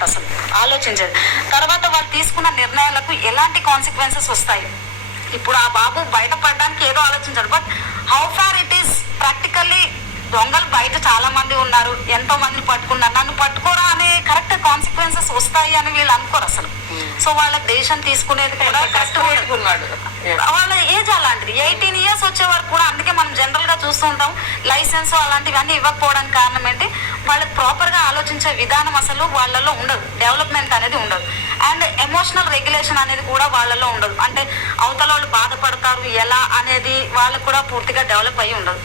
అనమాట అసలు ఆలోచించేది. తర్వాత వాళ్ళు తీసుకున్న నిర్ణయాలకు ఎలాంటి కాన్సిక్వెన్సెస్ వస్తాయి. ఇప్పుడు ఆ బాబు బయటపడడానికి ఏదో ఆలోచించాడు, but how far it is practically దొంగలు బయట చాలా మంది ఉన్నారు, ఎంతో మందిని పట్టుకున్నారు, నన్ను పట్టుకోరా అనే కరెక్ట్ కాన్సిక్వెన్సెస్ వస్తాయి అని వీళ్ళు అనుకోరు అసలు. సో వాళ్ళ దేశం తీసుకునేది కూడా కరెక్ట్. వాళ్ళ ఏజ్ అలాంటిది 18 years వచ్చే వరకు కూడా. అందుకే మనం జనరల్ గా చూస్తూ ఉంటాం లైసెన్స్ అలాంటివన్నీ ఇవ్వకపోవడానికి కారణం ఏంటి, వాళ్ళకి ప్రాపర్ గా ఆలోచించే విధానం అసలు వాళ్ళలో ఉండదు, డెవలప్మెంట్ అనేది ఉండదు. అండ్ ఎమోషనల్ రెగ్యులేషన్ అనేది కూడా వాళ్ళలో ఉండదు. అంటే అవతల వాళ్ళు బాధపడతారు ఎలా అనేది వాళ్ళకు కూడా పూర్తిగా డెవలప్ అయ్యి ఉండదు.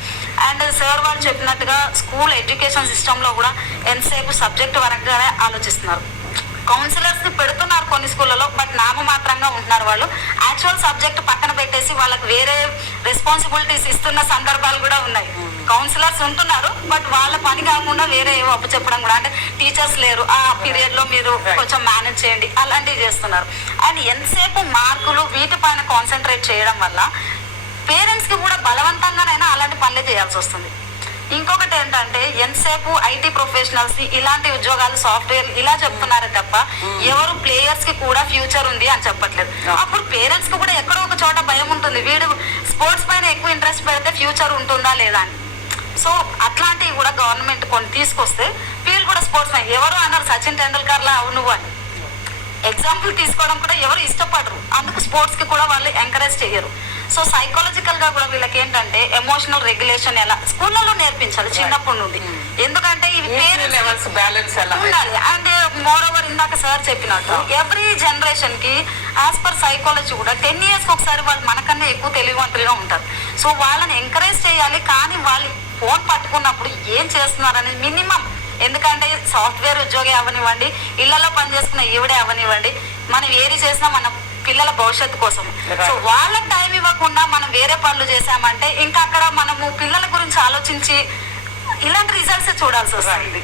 అండ్ సార్ వాళ్ళు చెప్పినట్టుగా స్కూల్ ఎడ్యుకేషన్ సిస్టంలో కూడా ఎంతసేపు సబ్జెక్ట్ వరకుగానే ఆలోచిస్తున్నారు. కౌన్సిలర్స్ ని పెడుతున్నారు కొన్ని స్కూళ్ళలో, బట్ నామమాత్రంగా ఉంటున్నారు. వాళ్ళు యాక్చువల్ సబ్జెక్ట్ పక్కన పెట్టేసి వాళ్ళకి వేరే రెస్పాన్సిబిలిటీస్ ఇస్తున్న సందర్భాలు కూడా ఉన్నాయి. కౌన్సిలర్స్ ఉంటున్నారు, బట్ వాళ్ళ పని కాకుండా వేరే ఏవో అప్పచెప్పడం కూడా, అంటే టీచర్స్ లేరు ఆ పీరియడ్ లో మీరు కొంచెం మేనేజ్ చేయండి అలాంటివి చేస్తున్నారు. అండ్ ఎంతసేపు మార్కులు వీటిపైన కాన్సన్ట్రేట్ చేయడం వల్ల పేరెంట్స్ కి కూడా బలవంతంగానైనా అలాంటి పనులే చేయాల్సి వస్తుంది. ఇంకొకటి ఏంటంటే ఎంతసేపు ఐటీ ప్రొఫెషనల్స్ ఇలాంటి ఉద్యోగాలు సాఫ్ట్వేర్ ఇలా చెప్తున్నారే తప్ప ఎవరు ప్లేయర్స్ కి కూడా ఫ్యూచర్ ఉంది అని చెప్పట్లేదు. అప్పుడు పేరెంట్స్ కి కూడా ఎక్కడో ఒక చోట భయం ఉంటుంది, వీడు స్పోర్ట్స్ పైన ఎక్కువ ఇంట్రెస్ట్ పెడితే ఫ్యూచర్ ఉంటుందా లేదా అని. సో అట్లాంటివి కూడా గవర్నమెంట్ కొన్ని తీసుకొస్తే వీళ్ళు కూడా స్పోర్ట్స్ పైన, ఎవరు అన్నారు సచిన్ టెండూల్కర్ లా నువ్వు అని ఎగ్జాంపుల్ తీసుకోవడం కూడా ఎవరు ఇష్టపడరు, అందుకు స్పోర్ట్స్ కి కూడా వాళ్ళు ఎంకరేజ్ చేయరు. సో సైకాలజికల్ గా కూడా వీళ్ళకి ఏంటంటే ఎమోషనల్ రెగ్యులేషన్ ఎలా స్కూళ్ళలో నేర్పించాలి చిన్నప్పటి నుండి. ఎందుకంటే ఇవి పేరెంట్స్ ఉండాలి. అండ్ మోర్ ఓవర్ ఇందాక సార్ చెప్పినట్టు ఎవ్రీ జనరేషన్ కి యాజ్ పర్ సైకాలజీ కూడా 10 years ఒకసారి వాళ్ళు మనకన్నా ఎక్కువ తెలివివంతులుగా ఉంటారు. సో వాళ్ళని ఎంకరేజ్ చేయాలి. కానీ వాళ్ళు ఫోన్ పట్టుకున్నప్పుడు ఏం చేస్తున్నారు అనేది మినిమం, ఎందుకంటే సాఫ్ట్వేర్ ఉద్యోగి అవనివ్వండి, ఇళ్లలో పనిచేస్తున్న ఈవిడే అవనివ్వండి, మనం ఏది చేసినా మన పిల్లల భవిష్యత్తు కోసం. సో వాళ్ళకి టైం ఇవ్వకుండా మనం వేరే పనులు చేసామంటే ఇంకా అక్కడ మనము పిల్లల గురించి ఆలోచించి ఇలాంటి రిజల్ట్స్ చూడాల్సి వస్తుంది.